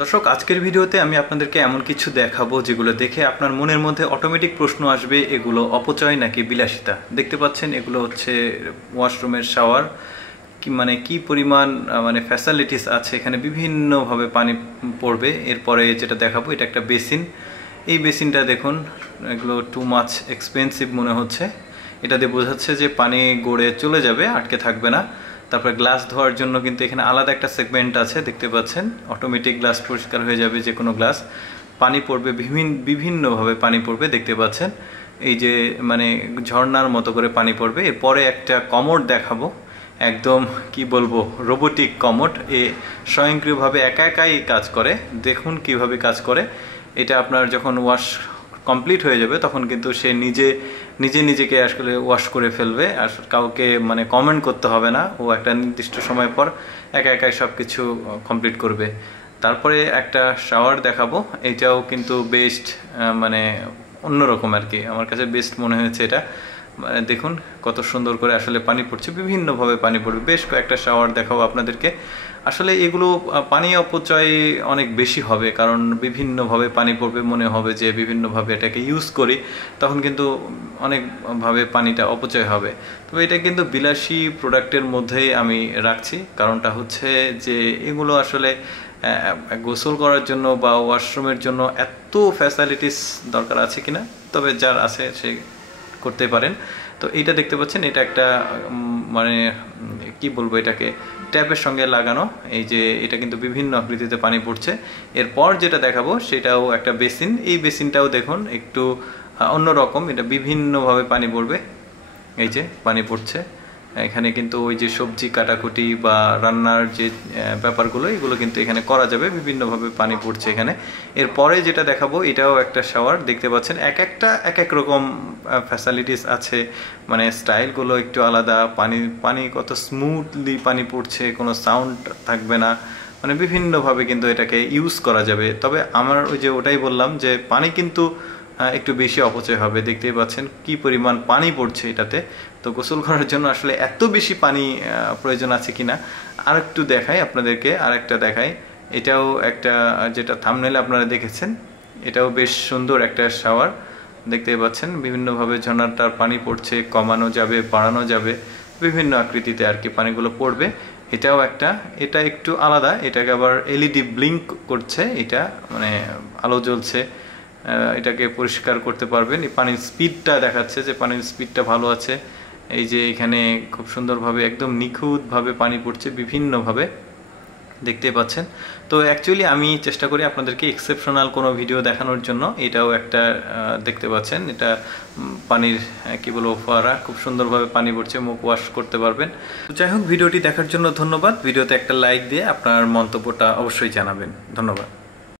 দর্শক আজকের ভিডিওতে আমি আপনাদেরকে এমন কিছু দেখাবো যেগুলো দেখে আপনার মনের মধ্যে অটোমেটিক প্রশ্ন আসবে এগুলো অপচয় নাকি বিলাসিতা। দেখতে পাচ্ছেন এগুলো হচ্ছে ওয়াশরুমের শাওয়ার, কি পরিমাণ ফ্যাসিলিটিস আছে এখানে, বিভিন্নভাবে পানি পড়বে। এরপরে যেটা দেখাবো এটা একটা বেসিন। এই বেসিনটা দেখুন, এগুলো টু মাচ এক্সপেন্সিভ মনে হচ্ছে। এটা দিয়ে বোঝাচ্ছে যে পানি গড়ে চলে যাবে, আটকে থাকবে না। তারপরে গ্লাস ধোয়ার জন্য কিন্তু এখানে আলাদা একটা সেগমেন্ট আছে, দেখতে পাচ্ছেন। অটোমেটিক গ্লাস পরিষ্কার হয়ে যাবে, যে কোনো গ্লাস। পানি পড়বে, বিভিন্নভাবে পানি পড়বে, দেখতে পাচ্ছেন। এই যে ঝর্ণার মতো করে পানি পড়বে। এরপরে একটা কমোড দেখাবো, একদম কি বলবো, রোবোটিক কমোড। এ স্বয়ংক্রিয়ভাবে একাই কাজ করে। দেখুন কিভাবে কাজ করে। এটা আপনার যখন ওয়াশ কমপ্লিট হয়ে যাবে তখন কিন্তু সে নিজেকে আসলে ওয়াশ করে ফেলবে, আর কাউকে কমেন্ট করতে হবে না। ও একটা নির্দিষ্ট সময় পর একাই সব কিছু কমপ্লিট করবে। তারপরে একটা শাওয়ার দেখাবো, এটাও কিন্তু বেস্ট, অন্যরকম আর কি। আমার কাছে বেস্ট মনে হয়েছে এটা। দেখুন কত সুন্দর করে আসলে পানি পড়ছে, বিভিন্নভাবে পানি পড়বে। বেশ কয়েকটা শাওয়ার দেখাবো আপনাদেরকে। আসলে এগুলো পানি অপচয় অনেক বেশি হবে, কারণ বিভিন্নভাবে পানি পড়বে, মনে হবে যে বিভিন্নভাবে এটাকে ইউজ করি, তখন কিন্তু অনেকভাবে পানিটা অপচয় হবে। তবে এটা কিন্তু বিলাসী প্রোডাক্টের মধ্যেই আমি রাখছি। কারণটা হচ্ছে যে এগুলো আসলে গোসল করার জন্য বা ওয়াশরুমের জন্য এত ফ্যাসিলিটিস দরকার আছে কিনা, তবে যার আছে সে করতে পারেন। তো এইটা দেখতে পাচ্ছেন, এটা একটা কি বলবো, এটাকে ট্যাপের সঙ্গে লাগানো। এই যে এটা কিন্তু বিভিন্ন আকৃতিতে পানি পড়ছে। এরপর যেটা দেখাবো সেটাও একটা বেসিন। এই বেসিনটাও দেখুন একটু অন্যরকম, এটা বিভিন্নভাবে পানি পড়বে। এই যে পানি পড়ছে এখানে, কিন্তু ওই যে সবজি কাটাকুটি বা রান্নার যে ব্যাপারগুলো, এগুলো কিন্তু এখানে করা যাবে। বিভিন্নভাবে পানি পড়ছে এখানে। এরপরে যেটা দেখাবো এটাও একটা শাওয়ার, দেখতে পাচ্ছেন। এক এক রকম ফ্যাসিলিটিস আছে, স্টাইলগুলো একটু আলাদা। পানি কত স্মুথলি পানি পড়ছে, কোনো সাউন্ড থাকবে না। বিভিন্নভাবে কিন্তু এটাকে ইউজ করা যাবে। তবে আমার ওই যে ওটাই বললাম যে পানি কিন্তু একটু বেশি অপচয় হবে। দেখতেই পাচ্ছেন কি পরিমাণ পানি পড়ছে এটাতে। তো গোসল করার জন্য আসলে এত বেশি পানি প্রয়োজন আছে কিনা আর একটু দেখাই আপনাদেরকে। আর একটা দেখাই, এটাও একটা, যেটা থাম্বনেইলে আপনারা দেখেছেন, এটাও বেশ সুন্দর একটা শাওয়ার। দেখতেই পাচ্ছেন বিভিন্নভাবে ঝর্ণাটার পানি পড়ছে, কমানো যাবে, বাড়ানো যাবে, বিভিন্ন আকৃতিতে আর কি পানিগুলো পড়বে। এটাও একটা, এটা একটু আলাদা। এটাকে আবার এলইডি ব্লিঙ্ক করছে, এটা আলো জ্বলছে। এটাকে পরিষ্কার করতে পারবেন। পানির স্পিডটা দেখাচ্ছে যে পানির স্পিডটা ভালো আছে। এই যে এখানে খুব সুন্দরভাবে একদম নিখুঁতভাবে পানি পড়ছে বিভিন্নভাবে, দেখতে পাচ্ছেন। তো অ্যাকচুয়ালি আমি চেষ্টা করি আপনাদেরকে এক্সেপশনাল কোনো ভিডিও দেখানোর জন্য। এটাও একটা, দেখতে পাচ্ছেন, এটা পানির কি বলবো, ফোয়ারা। খুব সুন্দরভাবে পানি পড়ছে, মুখ ওয়াশ করতে পারবেন। যাই হোক, ভিডিওটি দেখার জন্য ধন্যবাদ। ভিডিওতে একটা লাইক দিয়ে আপনার মন্তব্যটা অবশ্যই জানাবেন। ধন্যবাদ।